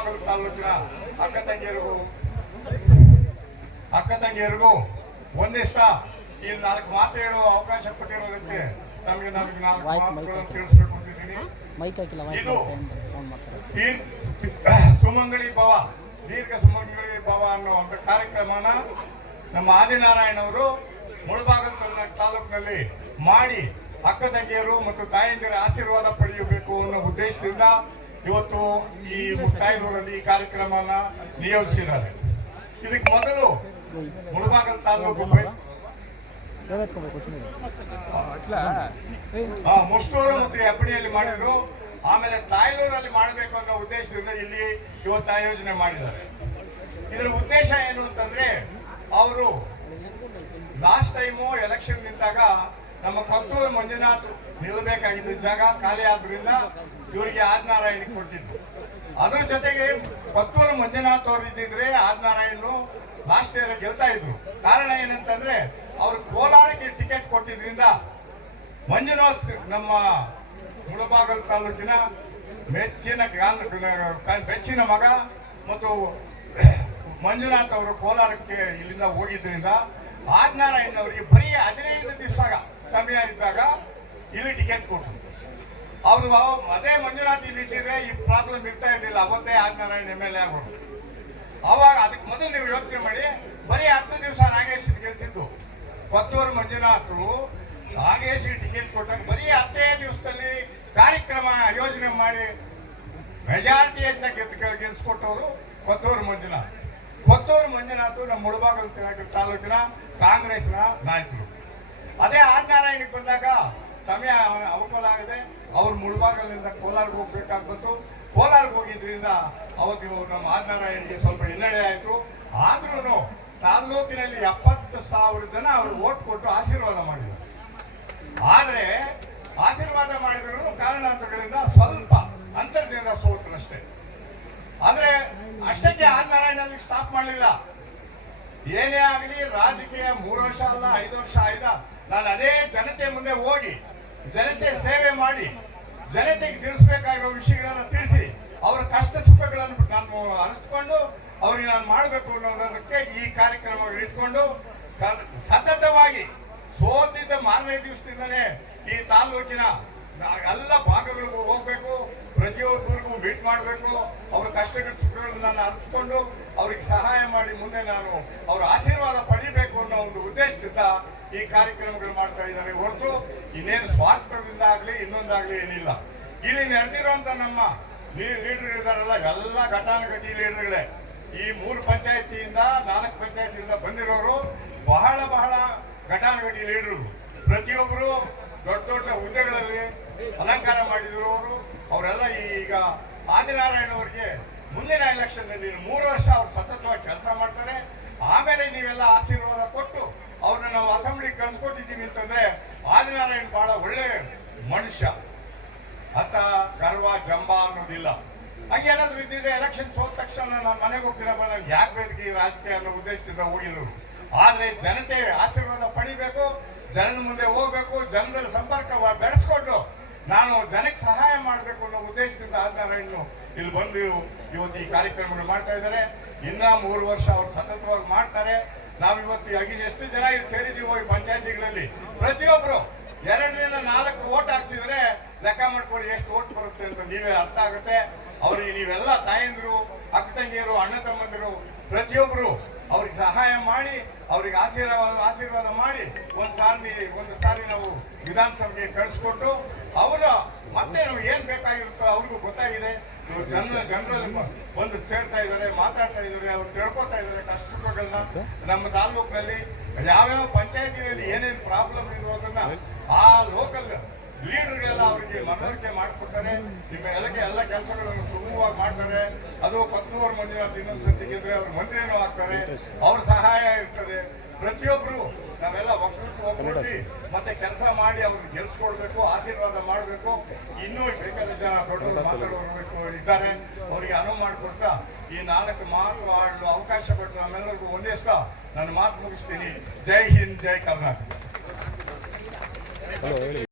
ಮುಳಬಾಗಲು ತಾಲೂಕಿನ ಅಕ್ಕ ತಂಗಿಯರಿಗೂ ಅಕ್ಕ ತಂಗಿಯರಿಗೂ ಒಂದಿಷ್ಟ ಈ ನಾಲ್ಕು ಮಾತು ಹೇಳುವ ಅವಕಾಶ ಕೊಟ್ಟಿರೋದಕ್ಕೆ ತಮಗೆ ನಮಗೆ ನಾಲ್ಕು ಮಾತುಗಳನ್ನು ತಿಳಿಸ್ಬೇಕು ಅಂತಿದ್ದೀನಿ. ಇದು- ಸುಮಂಗಳಿ ಭವ ದೀರ್ಘ ಸುಮಂಗಳಿ ಭವ ಅನ್ನುವಂಥ ಕಾರ್ಯಕ್ರಮನ ನಮ್ಮ ಆದಿನಾರಾಯಣವರು ಅವರು ತಾಲೂಕ್- ತಾಲೂಕಿನಲ್ಲಿ ಮಾಡಿ ಅಕ್ಕ ತಂಗಿಯರು ಮತ್ತು ತಾಯಂದಿರ ಆಶೀರ್ವಾದ ಪಡೆಯಬೇಕು ಅನ್ನೋ ಉದ್ದೇಶದಿಂದ ಇವತ್ತು ಈ ಮುಕ್ತಾಯದೂರಲ್ಲಿ ಈ ಕಾರ್ಯಕ್ರಮನ ನಿಯೋಜಿಸಿದ್ದಾರೆ. ಇದಕ್ಕೆ ಮೊದಲು ಮುಳಬಾಗಲ್ ತಾಲೂಕು ಮುಷ್ಟೂರು ಮತ್ತು ಹೆಬ್ಬಡಿಯಲ್ಲಿ ಮಾಡಿದ್ರು. ಆಮೇಲೆ ತಾಯ್ಲೂರಲ್ಲಿ ಮಾಡಬೇಕು ಅನ್ನೋ ಉದ್ದೇಶದಿಂದ ಇಲ್ಲಿ ಇವತ್ತು ಆಯೋಜನೆ ಮಾಡಿದ್ದಾರೆ. ಇದರ ಉದ್ದೇಶ ಏನು ಅಂತಂದ್ರೆ, ಅವರು ಲಾಸ್ಟ್ ಟೈಮು ಎಲೆಕ್ಷನ್ ನಿಂತಾಗ ನಮ್ಮ ಕೊತ್ತೂರು ಮಂಜುನಾಥ್ ನಿಲ್ಲಬೇಕಾಗಿದ್ದ ಜಾಗ ಖಾಲಿ ಆದ್ರಿಂದ ಇವರಿಗೆ ಆದ್ನಾರಾಯಣ ಕೊಟ್ಟಿದ್ದು. ಅದ್ರ ಜೊತೆಗೆ ಕೊತ್ತೂರು ಮಂಜುನಾಥ್ ಅವರು ಇದ್ದಿದ್ರೆ ಆದಿನಾರಾಯಣನು ಲಾಸ್ಟ್ ಇಯರ್ ಗೆಲ್ತಾ ಇದ್ರು. ಕಾರಣ ಏನಂತಂದ್ರೆ ಅವರು ಕೋಲಾರಕ್ಕೆ ಟಿಕೆಟ್ ಕೊಟ್ಟಿದ್ರಿಂದ ಮಂಜುನಾಥ್ ನಮ್ಮ ಮುಳಬಾಗಲ್ ತಾಲೂಕಿನ ಮೆಚ್ಚಿನ ಮೆಚ್ಚಿನ ಮಗ ಮತ್ತು ಮಂಜುನಾಥ್ ಅವರು ಕೋಲಾರಕ್ಕೆ ಇಲ್ಲಿಂದ ಹೋಗಿದ್ರಿಂದ ಆದಿನಾರಾಯಣ ಅವರಿಗೆ ಬರೀ ಹದಿನೈದು ದಿವಸ ಸಮಯ ಇದ್ದಾಗ ಇಲ್ಲಿ ಟಿಕೆಟ್ ಕೊಟ್ಟರು ಅವರು ಅದೇ ಮಂಜುನಾಥ್ ಇಲ್ಲಿ ಇದ್ದಿದ್ರೆ ಈ ಪ್ರಾಬ್ಲಮ್ ಇರ್ತಾ ಇರಲಿಲ್ಲ. ಅವತ್ತೇ ಆದಿನಾರಾಯಣ ಎಂ ಎಲ್ ಎ ಆಗೋರು. ಅವಾಗ ಅದಕ್ಕೆ ಮೊದಲು ನೀವು ಯೋಚನೆ ಮಾಡಿ, ಬರೀ ಹತ್ತು ದಿವಸ ನಾಗೇಶ್ ಗೆಲ್ಸಿದ್ದು. ಕೊತ್ತೂರು ಮಂಜುನಾಥ್ ನಾಗೇಶ್ ಟಿಕೆಟ್ ಕೊಟ್ಟಾಗ ಬರೀ ಹತ್ತೇ ದಿವಸದಲ್ಲಿ ಕಾರ್ಯಕ್ರಮ ಯೋಜನೆ ಮಾಡಿ ಮೆಜಾರಿಟಿಯಿಂದ ಗೆದ್ದು ಗೆಲ್ಸ್ಕೊಟ್ಟವರು ಕೊತ್ತೂರು ಮಂಜುನಾಥ್. ಕೊತ್ತೂರು ಮಂಜುನಾಥ್ ನಮ್ಮ ಮುಳಬಾಗಲ್ ತಾಲೂಕಿನ ಕಾಂಗ್ರೆಸ್ನ ನಾಯಕರು. ಅದೇ ಆದಿನಾರಾಯಣಕ್ಕೆ ಬಂದಾಗ ಸಮಯ ಅವಕಾಶ ಆಗಿದೆ ಅವ್ರು ಮುಳಬಾಗಲಿಂದ ಕೋಲಾರ್ಗೆ ಹೋಗ್ಬೇಕಾಗ್ಬತ್ತು. ಕೋಲಾರ್ಗೆ ಹೋಗಿದ್ರಿಂದ ಅವತ್ತು ನಮ್ಮ ಆದಿನಾರಾಯಣಿಗೆ ಸ್ವಲ್ಪ ಹಿನ್ನಡೆ ಆಯಿತು. ಆದ್ರೂ ತಾಲ್ಲೂಕಿನಲ್ಲಿ ಎಪ್ಪತ್ತು ಸಾವಿರ ಜನ ಅವರು ಓಟ್ ಕೊಟ್ಟು ಆಶೀರ್ವಾದ ಮಾಡಿದರು. ಆದ್ರೆ ಆಶೀರ್ವಾದ ಮಾಡಿದ್ರು ಕಾರಣಾಂತರಗಳಿಂದ ಸ್ವಲ್ಪ ಅಂತರದಿಂದ ಸೋತರಷ್ಟೇ. ಆದ್ರೆ ಅಷ್ಟಕ್ಕೆ ಆದಿನಾರಾಯಣಲ್ಲಿ ಸ್ಟಾಪ್ ಮಾಡಲಿಲ್ಲ. ಏನೇ ಆಗಲಿ ರಾಜಕೀಯ ಮೂರು ವರ್ಷ ಅಲ್ಲ, ಐದು ವರ್ಷ ಆಯ್ದ. ನಾನು ಅದೇ ಜನತೆ ಮುಂದೆ ಹೋಗಿ, ಜನತೆ ಸೇವೆ ಮಾಡಿ, ಜನತೆಗೆ ತಿಳಿಸ್ಬೇಕಾಗಿರೋ ವಿಷಯಗಳನ್ನ ತಿಳಿಸಿ, ಅವರ ಕಷ್ಟ ಸುಖಗಳನ್ನು ನಾನು ಅರಿತುಕೊಂಡು, ಅವ್ರಿಗೆ ನಾನು ಮಾಡಬೇಕು ಅನ್ನೋದಕ್ಕೆ ಈ ಕಾರ್ಯಕ್ರಮಗಳು ಇಟ್ಕೊಂಡು ಸತತವಾಗಿ ಸೋತಿದ್ದ ಮಾರನೇ ದಿವಸದಿಂದನೇ ಈ ತಾಲೂಕಿನ ಎಲ್ಲ ಭಾಗಗಳಿಗೂ ಹೋಗ್ಬೇಕು. ಪ್ರತಿಯೊಬ್ಬರಿಗೂ ಮೀಟ್ ಮಾಡಬೇಕು. ಅವ್ರ ಕಷ್ಟಗಳ, ಸುಖಗಳನ್ನ ನಾನು ಅರಿತುಕೊಂಡು ಅವ್ರಿಗೆ ಸಹಾಯ ಮಾಡಿ ಮುಂದೆ ನಾನು ಅವರ ಆಶೀರ್ವಾದ ಪಡಿಬೇಕು ಅನ್ನೋ ಒಂದು ಉದ್ದೇಶದಿಂದ ಈ ಕಾರ್ಯಕ್ರಮಗಳು ಮಾಡ್ತಾ ಇದ್ದಾರೆ. ಹೊರತು ಇನ್ನೇನು ಸ್ವಾರ್ಥದಿಂದ ಆಗಲಿ ಇನ್ನೊಂದಾಗ್ಲಿ ಏನಿಲ್ಲ. ಇಲ್ಲಿ ನಡೆದಿರುವಂತ ನಮ್ಮ ಲೀಡರ್ ಇದ್ದಾರಲ್ಲ ಎಲ್ಲ ಘಟಾನುಘಟಿ ಲೀಡರ್ಗಳೇ ಈ ಮೂರು ಪಂಚಾಯತಿಯಿಂದ, ನಾಲ್ಕು ಪಂಚಾಯತಿಯಿಂದ ಬಂದಿರೋರು ಬಹಳ ಬಹಳ ಘಟಾನುಘಟಿ ಲೀಡರು ಪ್ರತಿಯೊಬ್ಬರು ದೊಡ್ಡ ದೊಡ್ಡ ಹುದ್ದೆಗಳಲ್ಲಿ ಅಲಂಕಾರ ಮಾಡಿದಿರೋರು. ಅವರೆಲ್ಲ ಈಗ ಆದಿನಾರಾಯಣ ಅವರಿಗೆ ಮುಂದಿನ ಎಲೆಕ್ಷನ್ನಲ್ಲಿ ಮೂರು ವರ್ಷ ಅವ್ರು ಸತತವಾಗಿ ಕೆಲಸ ಮಾಡ್ತಾರೆ. ಆಮೇಲೆ ನೀವೆಲ್ಲ ಆಶೀರ್ವಾದ ಕೊಟ್ಟು ಅವ್ರನ್ನ ನಾವು ಅಸೆಂಬ್ಲಿಗೆ ಕಳ್ಸಿಕೊಟ್ಟಿದ್ದೀವಿ ಅಂತಂದ್ರೆ ಆದಿನಾರಾಯಣ ಬಹಳ ಒಳ್ಳೆ ಮನುಷ್ಯ. ಅತ್ತ ಗರ್ವ, ಜಂಬ ಅನ್ನೋದಿಲ್ಲ. ಹಂಗೇನಾದ್ರೂ ಇದ್ದಿದ್ರೆ ಎಲೆಕ್ಷನ್ ಸೋತ ತಕ್ಷಣ ನಾನು ಮನೆಗೆ ಹೋಗ್ತೀನಪ್ಪ ನಂಗೆ ಯಾಕೆ ಈ ರಾಜಕೀಯ ಅನ್ನೋ ಉದ್ದೇಶದಿಂದ ಹೋಗಿರೋರು. ಆದ್ರೆ ಜನತೆ ಆಶೀರ್ವಾದ ಪಡಿಬೇಕು ಜನದ ಮುಂದೆ ಹೋಗ್ಬೇಕು ಜನರ ಸಂಪರ್ಕ ಬೆಳೆಸ್ಕೊಂಡು ನಾನು ಜನಕ್ಕೆ ಸಹಾಯ ಮಾಡಬೇಕು ಅನ್ನೋ ಉದ್ದೇಶದಿಂದ ಆದಿನಾರಾಯಣ ಇಲ್ಲಿ ಬಂದು ಇವತ್ತು ಈ ಕಾರ್ಯಕ್ರಮಗಳು ಮಾಡ್ತಾ ಇದ್ದಾರೆ. ಇನ್ನ ಮೂರು ವರ್ಷ ಅವ್ರು ಸತತವಾಗಿ ಮಾಡ್ತಾರೆ. ನಾವು ಇವತ್ತು ಎಷ್ಟು ಜನ ಇಲ್ಲಿ ಸೇರಿದೀವೋ ಈ ಪಂಚಾಯತಿಗಳಲ್ಲಿ? ಪ್ರತಿಯೊಬ್ಬರು ಎರಡರಿಂದ ನಾಲ್ಕು ಓಟ್ ಹಾಕ್ಸಿದ್ರೆ ಲೆಕ್ಕ ಮಾಡ್ಕೊಳ್ಳಿ ಎಷ್ಟು ಓಟ್ ಬರುತ್ತೆ ಅಂತ ನೀವೇ ಅರ್ಥ ಆಗುತ್ತೆ. ಅವ್ರಿಗೆ ನೀವೆಲ್ಲ ತಾಯಂದಿರು, ಅಕ್ಕ ತಂಗಿಯರು, ಅಣ್ಣ ತಮ್ಮಂದಿರು ಪ್ರತಿಯೊಬ್ಬರು ಅವ್ರಿಗೆ ಸಹಾಯ ಮಾಡಿ, ಅವ್ರಿಗೆ ಆಶೀರ್ವಾದ ಆಶೀರ್ವಾದ ಮಾಡಿ ಒಂದು ಸಾರಿ ಒಂದು ಸಾರಿ ನಾವು ವಿಧಾನಸಭೆಗೆ ಕಳಿಸ್ಕೊಟ್ಟು ಅವರ ಮತ್ತೆ ನಾವು ಏನ್ ಬೇಕಾಗಿರುತ್ತೋ ಅವ್ರಿಗೂ ಗೊತ್ತಾಗಿದೆ. ಜನರ ಜನ ಜನರಲ್ಲಿ ಬಂದು ಸೇರ್ತಾ ಇದ್ದಾರೆ ಮಾತಾಡ್ತಾ ಇದ್ದಾರೆ ಅವ್ರು ತಿಳ್ಕೊತಾ ಇದ್ದಾರೆ ಕಷ್ಟ ಸುಖಗಳನ್ನ ನಮ್ಮ ತಾಲೂಕಿನಲ್ಲಿ ಯಾವ್ಯಾವ ಪಂಚಾಯತಿಯಲ್ಲಿ ಏನೇನು ಪ್ರಾಬ್ಲಮ್ ಇರೋದನ್ನ ಆ ಲೋಕಲ್ ಲೀಡರ್ಗೆಲ್ಲ ಅವರಿಗೆ ಮನವರಿಕೆ ಮಾಡಿಕೊಡ್ತಾರೆ. ನಿಮ್ಮ ಎಲ್ಲಕ್ಕೆ ಎಲ್ಲ ಕೆಲಸಗಳನ್ನು ಸುಗಮವಾಗಿ ಮಾಡ್ತಾರೆ? ಅದು ಪತ್ನೂರು ಮಂಜುನಾಥ್ ಇನ್ನೊಂದು ಸತಿ ಗೆದ್ರೆ ಅವ್ರ ಮಂತ್ರಿನೂ ಆಗ್ತಾರೆ. ಅವ್ರ ಸಹಾಯ ಇರ್ತದೆ. ಪ್ರತಿಯೊಬ್ರು ನಾವೆಲ್ಲ ಒಕ್ಕೂಟ ಮತ್ತೆ ಕೆಲಸ ಮಾಡಿ ಅವ್ರಿಗೆ ಗೆಲ್ಸ್ಕೊಳ್ಬೇಕು ಆಶೀರ್ವಾದ ಮಾಡಬೇಕು. ಇನ್ನೂ ಬೇಕಾದ ಜನ ದೊಡ್ಡವರು ಮಾತಾಡೋರ್ಬೇಕು ಇದ್ದಾರೆ. ಅವರಿಗೆ ಅನುವು ಮಾಡಿಕೊಡ್ತಾ ಈ ನಾಲ್ಕು ಮಾತು ಆಡಲು ಅವಕಾಶ ಕೊಟ್ಟು ನಮ್ಮೆಲ್ಲರಿಗೂ ಒಂದೇಸ್ತಾ ನಾನು ಮಾತು ಮುಗಿಸ್ತೀನಿ. ಜೈ ಹಿಂದ್ ಜೈ ಕರ್ನಾಟಕ.